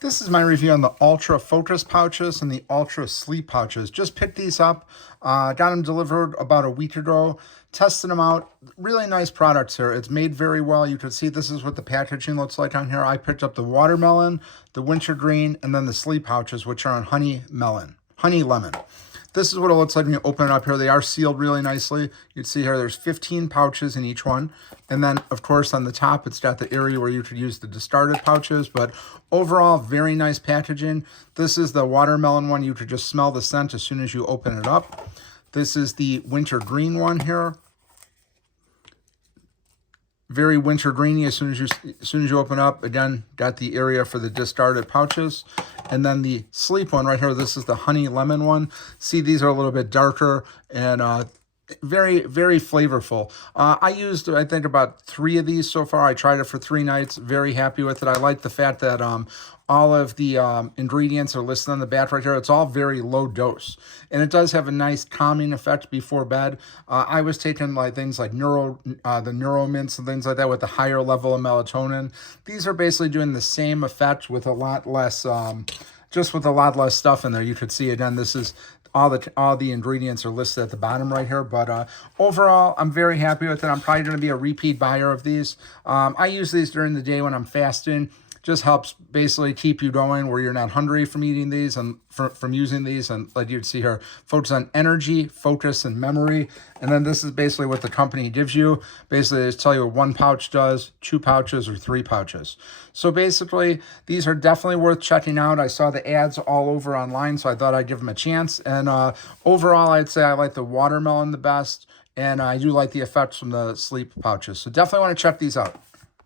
This is my review on the Ultra Focus pouches and the Ultra Sleep pouches. Just picked these up, got them delivered about a week ago, tested them out. Really nice products here. It's made very well. You can see this is what the packaging looks like on here. I picked up the watermelon, the wintergreen, and then the sleep pouches, which are on honey lemon. This is what it looks like when you open it up here. They are sealed really nicely. You can see here there's 15 pouches in each one. And then, of course, on the top, it's got the area where you could use the discarded pouches. But overall, very nice packaging. This is the watermelon one. You could just smell the scent as soon as you open it up. This is the wintergreen one here. Very wintergreeny as soon as you open up. Again, got the area for the discarded pouches. And then the sleep one right here, this is the honey lemon one. See, these are a little bit darker and very, very flavorful. I used, I think, about 3 of these so far. I tried it for 3 nights. Very happy with it. I like the fact that all of the ingredients are listed on the back right here. It's all very low dose. And it does have a nice calming effect before bed. I was taking things like the neuromints and things like that with a higher level of melatonin. These are basically doing the same effect with a lot less, just with a lot less stuff in there. You could see, again, this is all the ingredients are listed at the bottom right here. But overall, I'm very happy with it. I'm probably going to be a repeat buyer of these. I use these during the day when I'm fasting. Just helps basically keep you going where you're not hungry from eating these and from using these. And like you'd see here, focus on energy, focus, and memory. And then this is basically what the company gives you. Basically, they tell you what 1 pouch does, 2 pouches, or 3 pouches. So basically, these are definitely worth checking out. I saw the ads all over online, so I thought I'd give them a chance. And overall, I'd say I like the watermelon the best. And I do like the effects from the sleep pouches. So definitely want to check these out.